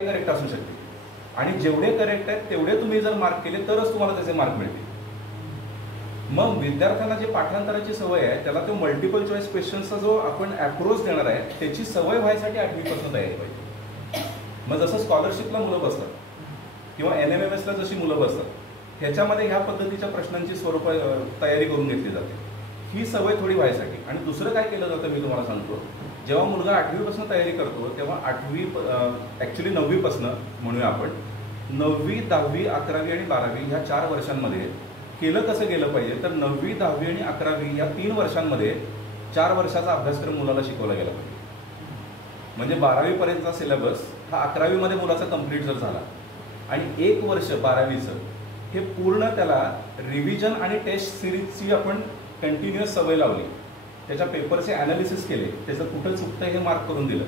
Correct असू शकते आणि जेवढे करेक्ट आहेत तेवढे तुम्ही जर मार्क केले तरच तुम्हाला त्याचे मार्क मिळतील. मग विद्यार्थ्यांना जे पाठांतराची सवय आहे त्याला तो मल्टिपल चॉईस क्वेश्चन्सचा जो आपण अप्रोच देणार आहे त्याची सवय व्हायसाठी 8वीपासून तयारी पाहिजे. मग जसं स्कॉलरशिपला मुलं बसतात किंवा NMMSला जशी मुलं बसतात ह्याच्यामध्ये ह्या पद्धतीच्या प्रश्नांची स्वरूप तयारी करून घेतली जाते. ही सवय थोडी व्हायसाठी. आणि दुसरं काय केलं जातं मी तुम्हाला सांगतो, जेव्हा मुलगा 8वीपासून तयारी करतो तेव्हा 8वी ॲक्च्युली 9वीपासून म्हणूया आपण 9वी 10वी 11वी आणि 12वी ह्या 4 वर्षांमध्ये केलं कसं गेलं पाहिजे तर 9वी 10वी आणि 11वी या 3 वर्षांमध्ये 4 वर्षाचा अभ्यासक्रम मुलाला शिकवला गेला पाहिजे. म्हणजे 12वीपर्यंतचा सिलेबस हा 11वीमध्ये मुलाचा कंप्लीट जर झाला आणि 1 वर्ष 12वीचं हे पूर्ण त्याला रिव्हिजन आणि टेस्ट सिरीजची आपण कंटिन्युअस सवय लावली, त्याच्या पेपरचे ॲनालिसिस केले, त्याचं कुठं चुकतं हे मार्क करून दिलं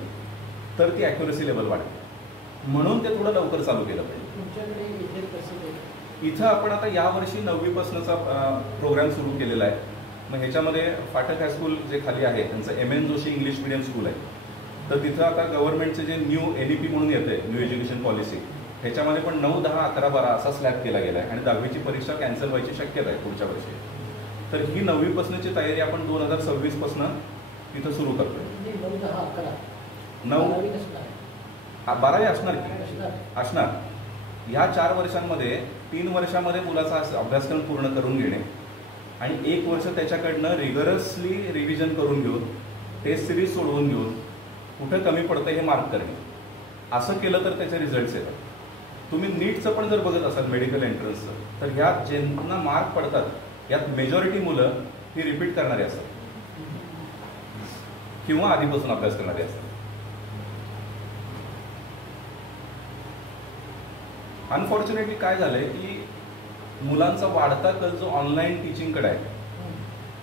तर ती ॲक्युरसी लेवल वाढते. म्हणून ते थोडं लवकर चालू केलं पाहिजे. इथं आपण आता यावर्षी 9वीपासूनचा प्रोग्राम सुरू केलेला आहे. मग ह्याच्यामध्ये फाटक हायस्कूल जे खाली आहे त्यांचं MN Joshi English medium school आहे, तर तिथं आता गव्हर्नमेंटचे जे न्यू NEP म्हणून येतं आहे, न्यू एज्युकेशन पॉलिसी, ह्याच्यामध्ये पण 9, 10, 11, 12 असा स्लॅब केला गेला आहे आणि 10वीची परीक्षा कॅन्सल व्हायची शक्यता आहे पुढच्या वर्षी. तर ही 9वीपासूनची तयारी आपण 2026पासून तिथं सुरू करतोय. 12वी असणार की असणार. ह्या 4 वर्षांमध्ये 3 वर्षामध्ये मुलाचा अभ्यासक्रम पूर्ण करून घेणे आणि 1 वर्ष त्याच्याकडनं रिगरसली रिव्हिजन करून घेऊन टेस्ट सिरीज सोडवून घेऊन कुठं कमी पडतं हे मार्क करणे. असं केलं तर त्याचे रिझल्ट्स येतात. तुम्ही नीटचं पण जर बघत असाल मेडिकल एंट्रन्सचं तर ह्यात ज्यांना मार्क पडतात यात मेजॉरिटी मुलं ही रिपीट करणारी असतात किंवा आधीपासून अभ्यास करणारी असतात. अनफॉर्च्युनेटली काय झालंय की मुलांचा वाढता कल जो ऑनलाईन टीचिंगकडे आहे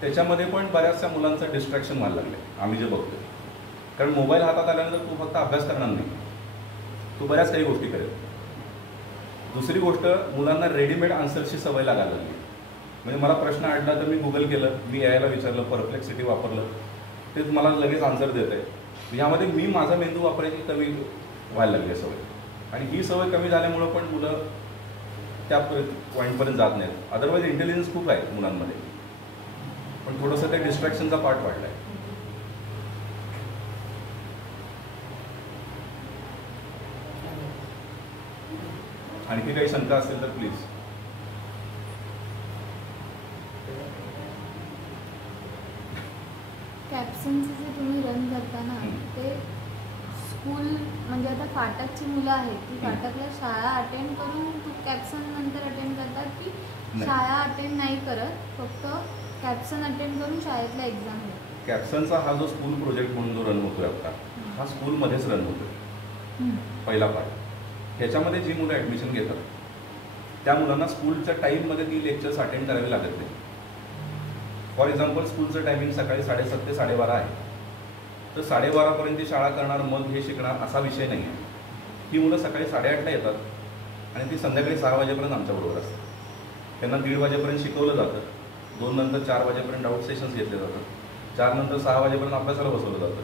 त्याच्यामध्ये पण बऱ्याचशा मुलांचं डिस्ट्रॅक्शन व्हायला लागलंय आम्ही जे बघतोय. कारण मोबाईल हातात आल्यानंतर तू फक्त अभ्यास करणार नाही, तू बऱ्याच काही गोष्टी करेल. दुसरी गोष्ट, मुलांना रेडीमेड आन्सर्सची सवय लागायला लागली. म्हणजे मला प्रश्न आढळला तर मी गुगल केलं, मी यायला विचारलं, परप्लेक्सिटी वापरलं, ते मला लगेच आन्सर देत आहे. यामध्ये मी माझा मेंदू वापरायची कमी व्हायला लागली सवय. आणि ही सवय कमी झाल्यामुळं पण मुलं त्या पॉईंटपर्यंत जात नाहीत. अदरवाईज इंटेलिजन्स खूप आहे मुलांमध्ये, पण थोडंसं त्या डिस्ट्रॅक्शनचा पार्ट वाढला आहे. आणखी काही शंका असेल तर प्लीज. कॅप्सनचे जे तुम्ही रन करता ना ते स्कूल म्हणजे आता फाटकची मुलं आहेत ती फाटकला शाळा अटेंड करून तू कॅप्सन नंतर अटेंड करतात की शाळा अटेंड नाही करत, फक्त कॅप्सन अटेंड करून शाळेतला एक्झाम देतात? कॅप्सनचा हा जो स्कूल प्रोजेक्ट म्हणून जो रन होतोय आता हा स्कूलमध्येच रन होतोय. पहिला पार्ट ह्याच्यामध्ये जी मुलं ॲडमिशन घेतात त्या मुलांना स्कूलच्या टाईममध्ये ती लेक्चर्स अटेंड करावी लागत नाही. फॉर एक्झाम्पल स्कूलचं टायमिंग सकाळी 7:30 ते 12:30 आहे, तर 12:30पर्यंत शाळा करणार मग हे शिकणार असा विषय नाही आहे. ही मुलं सकाळी 8:30ला येतात आणि ती संध्याकाळी 6 वाजेपर्यंत आमच्याबरोबर असतात. त्यांना 1:30 वाजेपर्यंत शिकवलं जातं, 2 नंतर 4 वाजेपर्यंत डाऊट सेशन्स घेतले जातात, 4 नंतर 6 वाजेपर्यंत अभ्यासाला बसवलं जातं,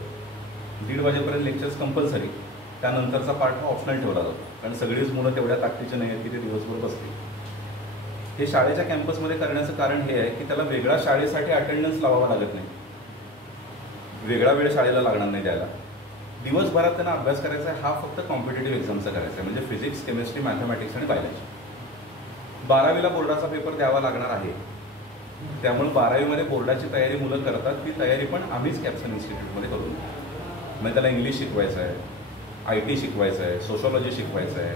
1:30 वाजेपर्यंत लेक्चर्स कंपल्सरी, त्यानंतरचा पार्ट हा ऑप्शनल ठेवला जातो. कारण सगळीच मुलं तेवढ्या ताकदीचे नाही आहेत की ते दिवसभर बसतील. हे शाळेच्या कॅम्पसमध्ये करण्याचं कारण हे आहे की त्याला वेगळा शाळेसाठी अटेंडन्स लावावा लागत नाही, वेगळा वेळ शाळेला लागणार नाही द्यायला. दिवसभरात त्यांना अभ्यास करायचा आहे, हा फक्त कॉम्पिटेटिव्ह एक्झामचा करायचा आहे, म्हणजे फिजिक्स, केमिस्ट्री, मॅथमॅटिक्स आणि बायोलॉजी. 12वीला बोर्डाचा पेपर द्यावा लागणार आहे, त्यामुळे 12वीमध्ये बोर्डाची तयारी मुलं करतात. ती तयारी पण आम्हीच कॅप्सन इन्स्टिट्यूटमध्ये करून, म्हणजे त्याला इंग्लिश शिकवायचं आहे, IT शिकवायचं आहे, सोशॉलॉजी शिकवायचं आहे,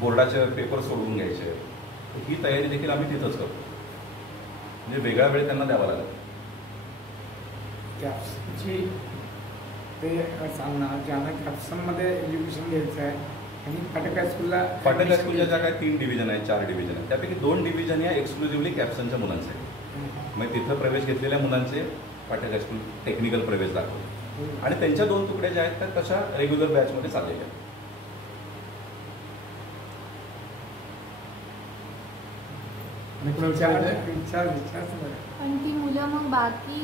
बोर्डाचे पेपर सोडवून घ्यायचे, ही तयारी देखील आम्ही तिथंच करतो. म्हणजे वेगळा वेळ त्यांना द्यावा लागेल. कॅप्सनची ते सांगणार ज्यांना कॅप्सनमध्ये एज्युकेशन घ्यायचं आहे आणि फाटक हायस्कूलच्या ज्या काय 3 डिव्हिजन आहेत, 4 डिव्हिजन आहेत, त्यापैकी 2 डिव्हिजन या एक्सक्लुझिव्हली कॅप्सनच्या मुलांचे आहेत. मग तिथं प्रवेश घेतलेल्या मुलांचे फाटक हायस्कूल टेक्निकल प्रवेश दाखवतो आणि त्यांच्या 2 तुकड्या ज्या आहेत त्या तशा रेग्युलर बॅचमध्ये चाललेल्या आहेत. पण ती मुलं मग बाकी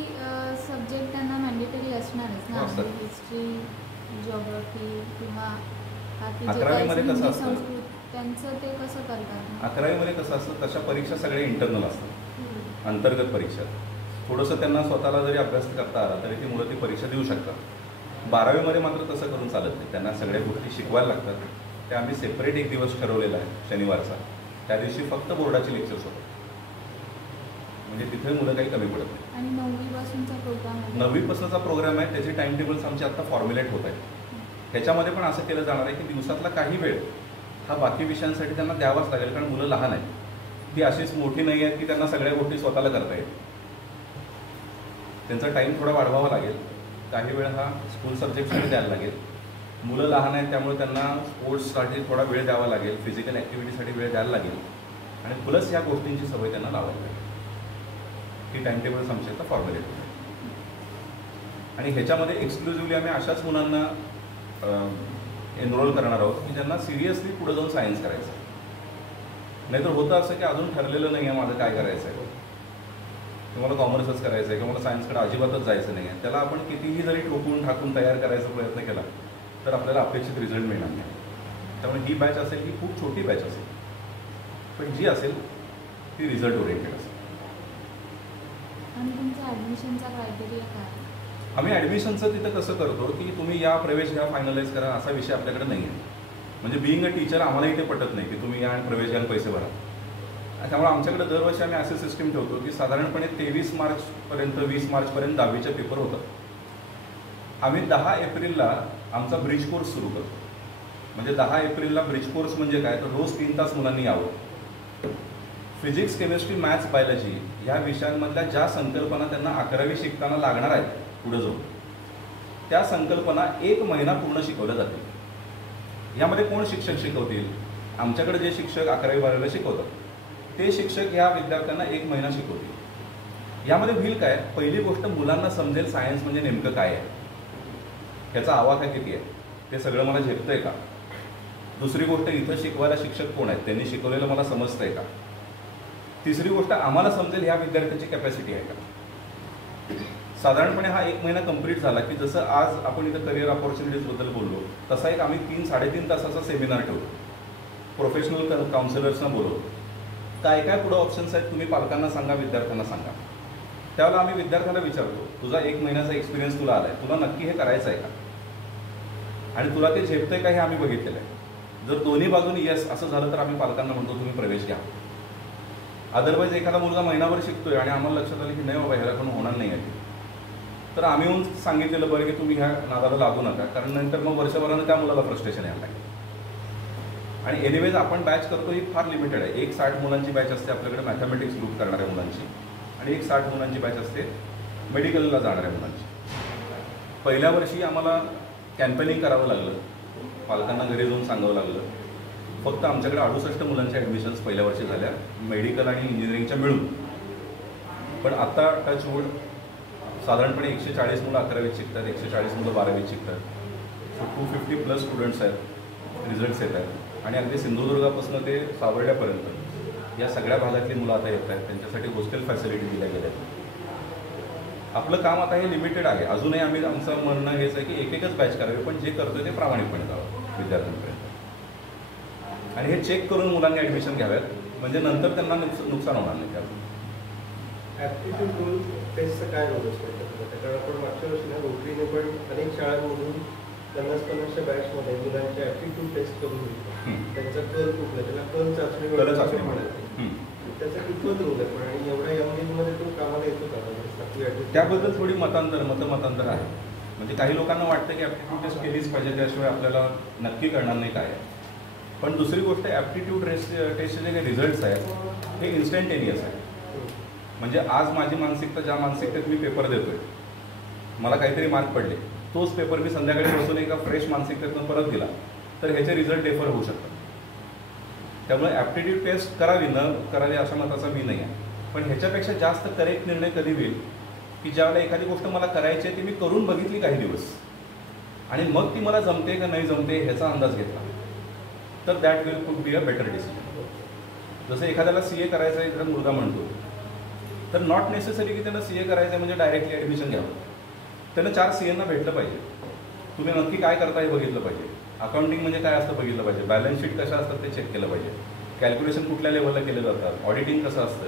सब्जेक्ट त्यांना मॅन्डेटरी असणारच ना, हिस्ट्री, जिओग्राफी किंवा बाकी जे 11वी मध्ये काही कसं हिंदी, असतं? संस्कृत त्यांचं ते कसं करतात? 11वी मध्ये कसं असतं, तशा परीक्षा सगळ्या इंटरनल असतात, अंतर्गत परीक्षा. थोडंसं त्यांना स्वतःला जरी अभ्यास करता आला तरी ती मुलं ती परीक्षा देऊ शकतात. 12वी मध्ये मात्र तसं करून चालत नाही, त्यांना सगळ्या गोष्टी शिकवायला लागतात. त्या आम्ही सेपरेट एक दिवस ठरवलेला आहे शनिवारचा, त्या दिवशी फक्त बोर्डाचे लेक्चर्स होतात, म्हणजे तिथे मुलं काही कमी पडत नाही. आणि 9वी पासूनचा प्रोग्राम आहे? 9वी पासूनचा प्रोग्राम आहे, त्याचे टाइम टेबल्स आमचे आता फॉर्म्युलेट होत आहेत. ह्याच्यामध्ये पण असं केलं जाणार आहे की दिवसातला काही वेळ हा बाकी विषयांसाठी त्यांना द्यावाच लागेल, कारण मुलं लहान आहेत, ती अशीच मोठी नाही आहेत की त्यांना सगळ्या गोष्टी स्वतःला करता येईल. त्यांचा टाईम थोडा वाढवावा लागेल, काही वेळ हा स्कूल सब्जेक्टसाठी द्यायला लागेल. मुलं लहान आहेत त्यामुळे त्यांना स्पोर्ट्ससाठी थोडा वेळ द्यावा लागेल, फिजिकल ॲक्टिव्हिटीसाठी वेळ द्यायला लागेल, आणि प्लस ह्या गोष्टींची सवय त्यांना लावायला लागेल. ही टाइम टेबल्स आमचे आता फॉर्म्युलेट होते. आणि ह्याच्यामध्ये एक्सक्लुझिव्हली आम्ही अशाच मुलांना एनरोल करणार आहोत की ज्यांना सिरियसली पुढे जाऊन सायन्स करायचं आहे. नाहीतर होतं असं की अजून ठरलेलं नाही आहे माझं काय करायचं आहे, किंवा मला कॉमर्सच करायचं आहे, किंवा मला सायन्सकडे अजिबातच जायचं नाही आहे. त्याला आपण कितीही जरी ठोकून ठाकून तयार करायचा प्रयत्न केला तर आपल्याला अपेक्षित रिझल्ट मिळणार नाही. त्यामुळे ही बॅच असेल ही खूप छोटी बॅच असेल, पण जी असेल ती रिझल्ट ओरिएंटेड असेल. आणि तुमचा ॲडमिशनचा क्रायटेरिया काय? आम्ही ॲडमिशनचं तिथं कसं करतो की तुम्ही या प्रवेश घ्या, फायनलाइज करा, असा विषय आपल्याकडे नाही आहे. म्हणजे बिईंग अ टीचर आम्हालाही ते पटत नाही की तुम्ही या आणि प्रवेश घ्या आणि पैसे भरा. त्यामुळे आमच्याकडे दरवर्षी आम्ही असे सिस्टीम ठेवतो की साधारणपणे 23 मार्चपर्यंत 20 मार्चपर्यंत 10वीचे पेपर होतात. आम्ही 10 एप्रिलला आमचा ब्रिज कोर्स सुरू करतो. म्हणजे 10 एप्रिलला ब्रिज कोर्स म्हणजे काय, तर रोज 3 तास मुलांनी यावं. फिजिक्स, केमिस्ट्री, मॅथ्स, बायोलॉजी ह्या विषयांमधल्या ज्या संकल्पना त्यांना 11वी शिकताना लागणार आहेत पुढे जाऊन, त्या संकल्पना 1 महिना पूर्ण शिकवल्या जातील. यामध्ये कोण शिक्षक शिकवतील? आमच्याकडे जे शिक्षक 11वी 12वीला शिकवतात ते शिक्षक या विद्यार्थ्यांना 1 महिना शिकवतील. यामध्ये होईल काय, पहिली गोष्ट मुलांना समजेल सायन्स म्हणजे नेमकं काय आहे, याचा आवाका किती आहे, ते सगळं मला झेपतंय का. दुसरी गोष्ट, इथं शिकवायला शिक्षक कोण आहेत, त्यांनी शिकवलेलं मला समजतंय का. तिसरी गोष्ट, आम्हाला समजेल ह्या विद्यार्थ्यांची कॅपॅसिटी आहे का. साधारणपणे हा 1 महिना कंप्लीट झाला की जसं आज आपण इथं करिअर ऑपॉर्च्युनिटीजबद्दल बोललो, तसा एक आम्ही 3-3.5 तासाचा सेमिनार ठेवतो. प्रोफेशनल काउन्सिलर्सना बोलवतो. काय काय पुढं ऑप्शन्स आहेत तुम्ही पालकांना सांगा, विद्यार्थ्यांना सांगा. त्यावेळेला आम्ही विद्यार्थ्याला विचारतो, तुझा 1 महिन्याचा एक्सपिरियन्स तुला आला आहे, तुला नक्की हे करायचं आहे का, आणि तुला ते झेपतंय का हे आम्ही बघितलेलं आहे. जर दोन्ही बाजूनी यस असं झालं तर आम्ही पालकांना म्हणतो तुम्ही प्रवेश घ्या. अदरवाईज एखादा मुलगा महिनाभर शिकतोय आणि आम्हाला लक्षात आलं की नाही बाबा ह्याला होणार नाही आहे, तर आम्ही येऊन सांगितलेलं बरं की तुम्ही ह्या नादाला लागू नका, कारण नंतर मग वर्षभरानं त्या मुलाला फ्रस्ट्रेशन यायला लागेल. आणि एनिवेज आपण बॅच करतो ही फार लिमिटेड आहे. एक 60 मुलांची बॅच असते आपल्याकडे मॅथमॅटिक्स ग्रुप करणाऱ्या मुलांची, आणि एक 60 मुलांची बॅच असते मेडिकलला जाणाऱ्या मुलांची. पहिल्या वर्षी आम्हाला कॅम्पेनिंग करावं लागलं, पालकांना घरी जाऊन सांगावं लागलं. फक्त आमच्याकडे 68 मुलांच्या ॲडमिशन्स पहिल्या वर्षी झाल्या, मेडिकल आणि इंजिनिअरिंगच्या मिळून. पण आता टचवूड साधारणपणे 140 मुलं 11वीत शिकतात, 140 मुलं 12वीत शिकतात. सो 250+ स्टुडंट्स आहेत, रिझल्ट्स येत आहेत. आणि अगदी सिंधुदुर्गापासून ते सावर्ड्यापर्यंत या सगळ्या भागातली मुलं आता येत आहेत. त्यांच्यासाठी हॉस्टेल फॅसिलिटी दिल्या गेल्या आहेत. आपलं काम आता हे लिमिटेड आहे. अजूनही आम्ही आमचं म्हणणं हेच आहे की एकच बॅच करावी, पण जे करतोय ते प्रामाणिकपणे करावं विद्यार्थ्यांपर्यंत. आणि हे चेक करून मुलांनी ॲडमिशन घ्याव्यात, म्हणजे नंतर त्यांना नुकसान होणार नाही. त्यातून ॲप्टिट्यूड टेस्टचं काय रोल असतो त्याच्याकडे? आपण मागच्या वर्षी ना रोटरीने पण अनेक शाळांमधून 50-50च्या बॅचमध्ये मुलांच्या ॲप्टिट्यूड टेस्ट करून घेतलं. त्यांचा कल कुठला, त्याला कल चाचणी म्हणायची. त्याचा कितपत रोल आहे पण, आणि एवढ्या यंग एजमध्ये तो कामाला येतो का? त्याबद्दल थोडी मतमतांतर आहे. म्हणजे काही लोकांना वाटतं की ॲप्टिट्यूड टेस्ट केलीच पाहिजे, त्याशिवाय आपल्याला नक्की कळणार नाही काय आहे. पण दुसरी गोष्ट, ॲप्टिट्यूड टेस्टचे जे काही रिझल्ट्स आहेत हे इन्स्टंटेनियस आहे. म्हणजे आज माझी मानसिकता, ज्या मानसिकतेत मी पेपर देतोय, मला काहीतरी मार्क पडले, तोच पेपर मी संध्याकाळी बसून एका फ्रेश मानसिकतेतून परत दिला तर ह्याचे रिझल्ट डिफर होऊ शकतात. त्यामुळे ॲप्टिट्यूड टेस्ट करावी न करावी अशा मताचा मी नाही आहे. पण ह्याच्यापेक्षा जास्त करेक्ट निर्णय कधी होईल की ज्यावेळेला एखादी गोष्ट मला करायची आहे ती मी करून बघितली काही दिवस, आणि मग ती मला जमते का नाही जमते ह्याचा अंदाज घेतला, तर that will could be a better decision. जसं एखाद्याला CA करायचं आहे जर मुलगा म्हणतो, तर नॉट नेसेसरी की त्याला CA करायचं आहे म्हणजे डायरेक्टली ॲडमिशन घ्यावं. त्यानं 4 CAंना भेटलं पाहिजे, तुम्ही नक्की काय करता हे बघितलं पाहिजे, अकाउंटिंग म्हणजे काय असतं बघितलं पाहिजे, बॅलन्स शीट कशा असतात ते चेक केलं पाहिजे, कॅल्क्युलेशन कुठल्या लेवलला केलं जातात, ऑडिटिंग कसं असतं,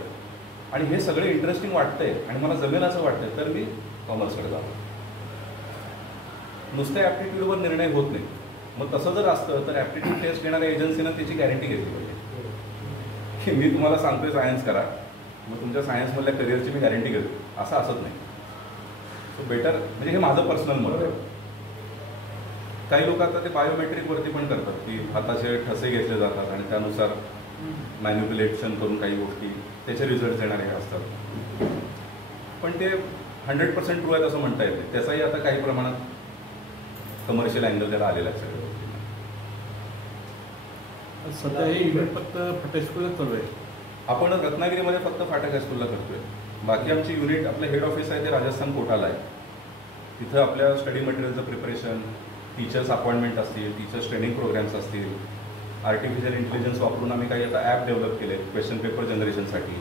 आणि हे सगळे इंटरेस्टिंग वाटतंय आणि मला जमेल असं वाटतंय तर मी कॉमर्सकडे जातो. नुसत्या ॲप्टिट्यूडवर निर्णय होत नाही. मग तसं जर असतं तर ॲप्टिट्यूड टेस्ट देणाऱ्या एजन्सीनं त्याची गॅरंटी घेतली पाहिजे की मी तुम्हाला सांगतोय सायन्स करा, मग तुमच्या सायन्समधल्या करिअरची मी गॅरंटी घेतो, असं असत नाही. सो बेटर, म्हणजे हे माझं पर्सनल मत आहे. काही लोक आता ते बायोमेट्रिकवरती पण करतात की हाताचे ठसे घेतले जातात आणि त्यानुसार मॅन्युप्युलेशन करून काही गोष्टी त्याचे रिझल्ट देणारे असतात, पण ते 100% ट्रू आहेत असं म्हणता येते. त्याचाही आता काही प्रमाणात कमर्शियल अँगल त्याला आलेला आहे सगळं. सध्या हे युनिट फक्त फाटा स्कूलच चालू आहे. आपण रत्नागिरीमध्ये फक्त फाटक हायस्कूलला करतोय. बाकी आमची युनिट, आपलं हेड ऑफिस आहे ते राजस्थान कोटाला आहे. तिथं आपल्या स्टडी मटेरियलचं प्रिपरेशन, टीचर्स अपॉइंटमेंट असतील, टीचर्स ट्रेनिंग प्रोग्राम्स असतील, आर्टिफिशियल इंटेलिजन्स वापरून आम्ही काही आता ॲप डेव्हलप केले क्वेश्चन पेपर जनरेशनसाठी,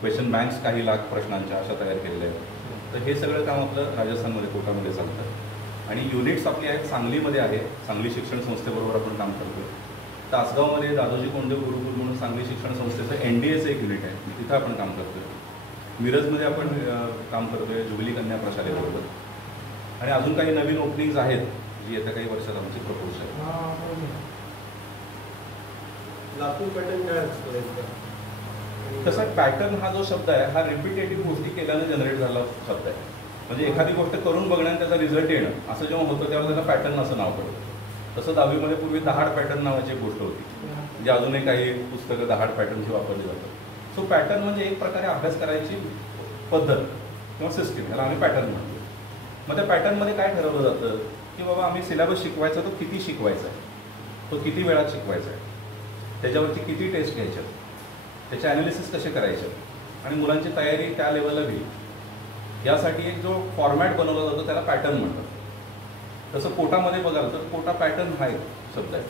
क्वेश्चन बँक्स काही लाख प्रश्नांच्या अशा तयार केलेल्या आहेत. तर हे सगळं काम आपलं राजस्थानमध्ये कोटामध्ये चालतं. आणि युनिट्स आपली आहेत, सांगलीमध्ये आहे, सांगली शिक्षण संस्थेबरोबर आपण काम करतो. तासगावमध्ये दादोजी कोंडदेव गुरुकुल म्हणून सांगली शिक्षण संस्थेचं NDAचं एक युनिट आहे, तिथं आपण काम करतोय. मिरजमध्ये आपण काम करतोय जुबिली कन्या प्रशालेबरोबर. आणि अजून काही नवीन ओपनिंग्स आहेत जी येत्या काही वर्षात आमची प्रपोज आहे. लातूर पॅटर्न काय असतं? तसा पॅटर्न हा जो शब्द आहे हा रिपिटेटिव्ह गोष्टी केल्याने जनरेट झालेला शब्द आहे. म्हणजे एखादी गोष्ट करून बघण्याने त्याचा रिझल्ट येणं असं जेव्हा होतं तेव्हा त्याला पॅटर्न असं नाव पडतं. तसं 10वीमध्ये पूर्वी दहाड पॅटर्न नावाची एक गोष्ट होती, म्हणजे अजूनही काही पुस्तकं दहाड पॅटर्नची वापरली जातात. सो पॅटर्न म्हणजे एक प्रकारे अभ्यास करायची पद्धत किंवा सिस्टीम, ह्याला आम्ही पॅटर्न म्हणतो. मग त्या पॅटर्नमध्ये काय ठरवलं जातं की बाबा आम्ही सिलेबस शिकवायचा, तो किती शिकवायचा आहे, तो किती वेळात शिकवायचा आहे, त्याच्यावरती किती टेस्ट घ्यायच्या, त्याचे ॲनालिसिस कसे करायचे आणि मुलांची तयारी त्या लेवलला होईल, यासाठी एक जो फॉर्मॅट बनवला जातो त्याला पॅटर्न म्हणतात. तसं कोटामध्ये बघाल तर कोटा पॅटर्न हा एक शब्द आहे.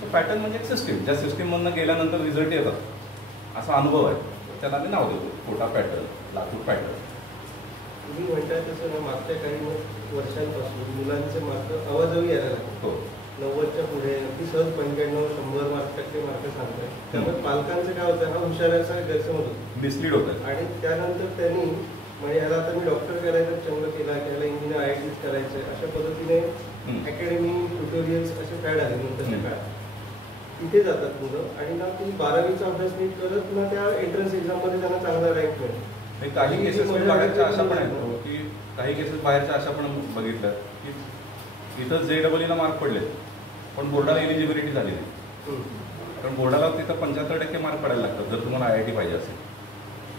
सो पॅटर्न म्हणजे एक सिस्टीम, ज्या सिस्टीममधनं गेल्यानंतर रिझल्ट येतात असा अनुभव आहे, त्याला आम्ही नाव देतो कोटा पॅटर्न, लातूर पॅटर्न. तुम्ही म्हणताय तसं ना, मागच्या काही वर्षांपासून मुलांचे मार्क आवाजावी यायला लागले. हो, 90च्या पुढे अगदी सहज 95-100 मार्क सांगताय. त्यामुळे पालकांचं काय होतं, हा हुशाराचा गैरसमज होतो, मिसलीड होतं. आणि त्यानंतर त्यांनी म्हणजे ह्याला आता मी डॉक्टर करायचा चंग केला की ह्याला इंजिनियर IITs करायचं, अशा पद्धतीने अकॅडमी ट्युटोरियल्स असे फॅड आले नंतरच्या काळात. तिथे जातात मुलं आणि ना ती 12वीचा अभ्यास नीट करत ना त्या एंट्रन्स एक्झाममध्ये त्यांना चांगला रँक मिळेल. काही केसेस बाहेरच्या अशा पण आहेत की काही केसेस बाहेरच्या अशा पण बघितल्या की इथं JEE ला मार्क पडले पण बोर्डाला एलिजिबिलिटी झाली नाही, कारण बोर्डाला तिथं 75% मार्क पडायला लागतात जर तुम्हाला IIT पाहिजे असेल.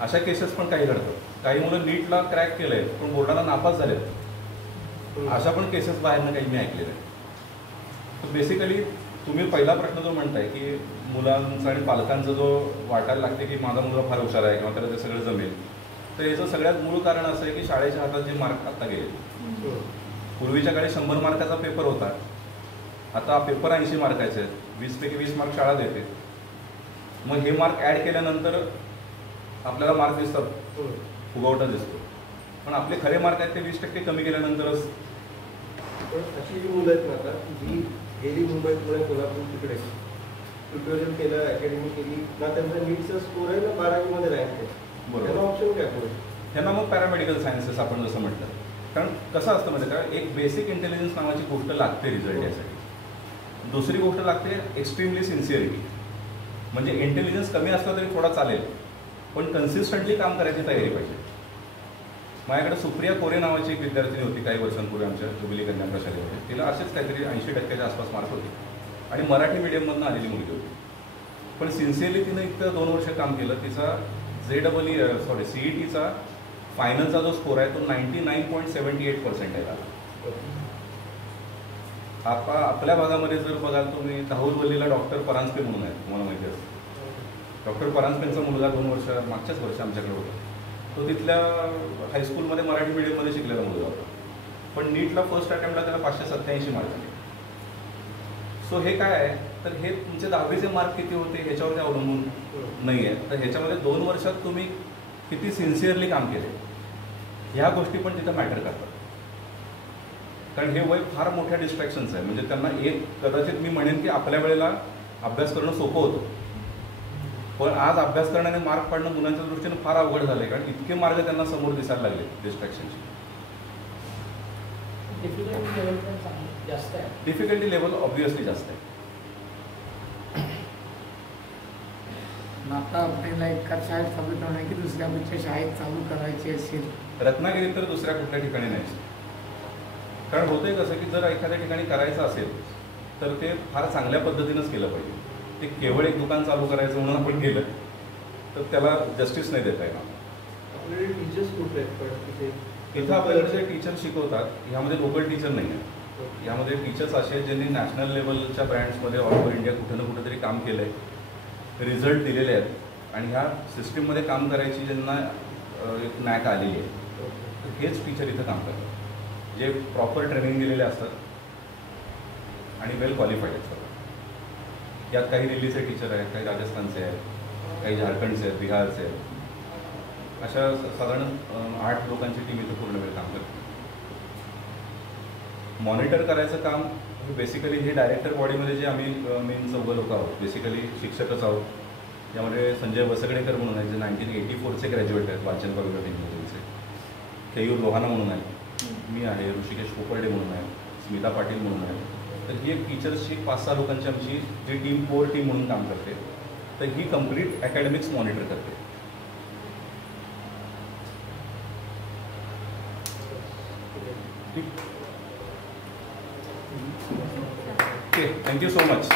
अशा केसेस पण काही घडतात. काही मुलं नीटला क्रॅक केलंय पण बोर्डाला नापास झालेत, अशा पण केसेस बाहेरनं काही मी ऐकलेल्या आहेत. तर बेसिकली तुम्ही पहिला प्रश्न जो म्हणताय की मुलांचा आणि पालकांचा जो वाटायला लागते की माझा मुलगा फार हुशार आहे किंवा त्याला ते सगळं जमेल, तर याचं सगळ्यात मूळ कारण असं आहे की शाळेच्या हातात जे मार्क आता गेले. पूर्वीच्या काळी 100 मार्काचा पेपर होता, आता पेपर 80 मार्काचे आहेत, 20 पैकी 20 मार्क शाळा देते. मग हे मार्क ॲड केल्यानंतर आपल्याला मार्क दिसतात, फुगवटा दिसतो, पण आपले खरे मार्क आहेत ते 20% कमी केल्यानंतरच. पण अशी जी मुलं आहेत ना आता, जी गेली मुंबई पुणे कोल्हापूर तिकडे ट्युटोरियल केलं, अकॅडमी केली ना, त्यांचा नीटचा स्कोर आहे ना 12वीमध्ये रँक आहे. त्याला ऑप्शन काय पुढे? त्यांना मग पॅरामेडिकल सायन्सेस आपण जसं म्हटलं, कारण कसं असतं म्हणजे का, एक बेसिक इंटेलिजन्स नावाची गोष्ट लागते रिझल्ट यासाठी. दुसरी गोष्ट लागते एक्स्ट्रीमली सिन्सिअरिटी. म्हणजे इंटेलिजन्स कमी असलं तरी थोडा चालेल, पण कन्सिस्टंटली काम करायची तयारी पाहिजे. माझ्याकडे सुप्रिया कोरे नावाची एक विद्यार्थिनी होती काही वर्षांपूर्वी आमच्या जुबिली कन्या प्रशालेमध्ये. तिला असेच काहीतरी 80% आसपास मार्क होते आणि मराठी मीडियममधून आलेली मुलगी होती. पण सिन्सिअरली तिनं इतकं 2 वर्ष काम केलं. तिचा CETचा फायनलचा जो स्कोर आहे तो 99.78% आहे. आता आपल्या भागामध्ये जर बघाल तुम्ही, दाऊदवल्लीला डॉक्टर परांजपे म्हणून आहेत, तुम्हाला माहिती असतं. डॉक्टर परांजपेंचा मुलगा 2 वर्ष मागच्याच वर्षी आमच्याकडे होता. तो तिथल्या हायस्कूलमध्ये मराठी मीडियममध्ये शिकलेला मुलगा होता, पण नीटला फर्स्ट अटेम्प्टला त्याला 587 मार्क आले. सो हे काय आहे, तर हे तुमचे 10वीचे मार्क किती होते ह्याच्यावरती अवलंबून नाही आहे. तर ह्याच्यामध्ये 2 वर्षात तुम्ही किती सिन्सिअरली काम केले ह्या गोष्टी पण तिथं मॅटर करतात. कारण हे वय फार मोठ्या डिस्ट्रॅक्शन्स आहे. म्हणजे त्यांना एक कदाचित मी म्हणेन की आपल्या वेळेला अभ्यास करणं सोपं होतं, पण आज अभ्यास करण्याने मार्क पाडणं मुलांच्या दृष्टीने फार अवघड झालं आहे, कारण इतके मार्ग त्यांना समोर दिसायला लागले डिस्ट्रॅक्शनचे. डिफिकल्टी लेवल ऑब्व्हियसली जास्त आहे. आता आपल्याला एकाच शाळेत चालू ठेवणं की दुसऱ्यापेक्षा शाळेत चालू करायची असेल? रत्नागिरीत तर दुसऱ्या कुठल्या ठिकाणी नाही. कारण होतंय कसं की जर एखाद्या ठिकाणी करायचं असेल तर ते फार चांगल्या पद्धतीनंच केलं पाहिजे. ते केवळ एक दुकान चालू करायचं म्हणून आपण केलं तर त्याला जस्टिस नाही देता येणार. आपल्याकडे टीचर्स कुठले आहेत पण तिथे? इथं आपल्याकडे जे टीचर शिकवतात ह्यामध्ये लोकल टीचर नाही आहे. यामध्ये टीचर्स असे आहेत ज्यांनी नॅशनल लेवलच्या ब्रँड्समध्ये ऑल ओव्हर इंडिया कुठे ना कुठेतरी काम केलं आहे, रिझल्ट दिलेले आहेत आणि ह्या सिस्टीममध्ये काम करायची ज्यांना एक नॅक आलेली आहे, तर हेच टीचर इथं काम करतात, जे प्रॉपर ट्रेनिंग दिलेले असतात आणि वेल क्वालिफाईड आहेत सगळं. यात काही दिल्लीचे टीचर आहेत, काही राजस्थानचे आहेत, काही झारखंडचे आहेत, बिहारचे आहेत. अशा साधारण 8 लोकांची टीम इथं पूर्ण वेळ काम करते. मॉनिटर करायचं काम बेसिकली हे डायरेक्टर बॉडीमध्ये जे आम्ही मेन 14 लोक आहोत, बेसिकली शिक्षकच आहोत. यामध्ये संजय वसगडेकर म्हणून आहेत, जे 1984चे ग्रॅज्युएट आहेत वाचन कॉलेज इंजिनिअरिंगचे. केयूर लोहाना म्हणून आहेत, मी आहे, ऋषिकेश कोपर्डे म्हणून आहे, स्मिता पाटील म्हणून आहे. तर ही एक टीचर्सची 5-6 लोकांची आमची जी टीम कोर टीम म्हणून काम करते. तर ही कम्प्लीट अकॅडमिक्स मॉनिटर करते. ठीक. Okay, thank you so much.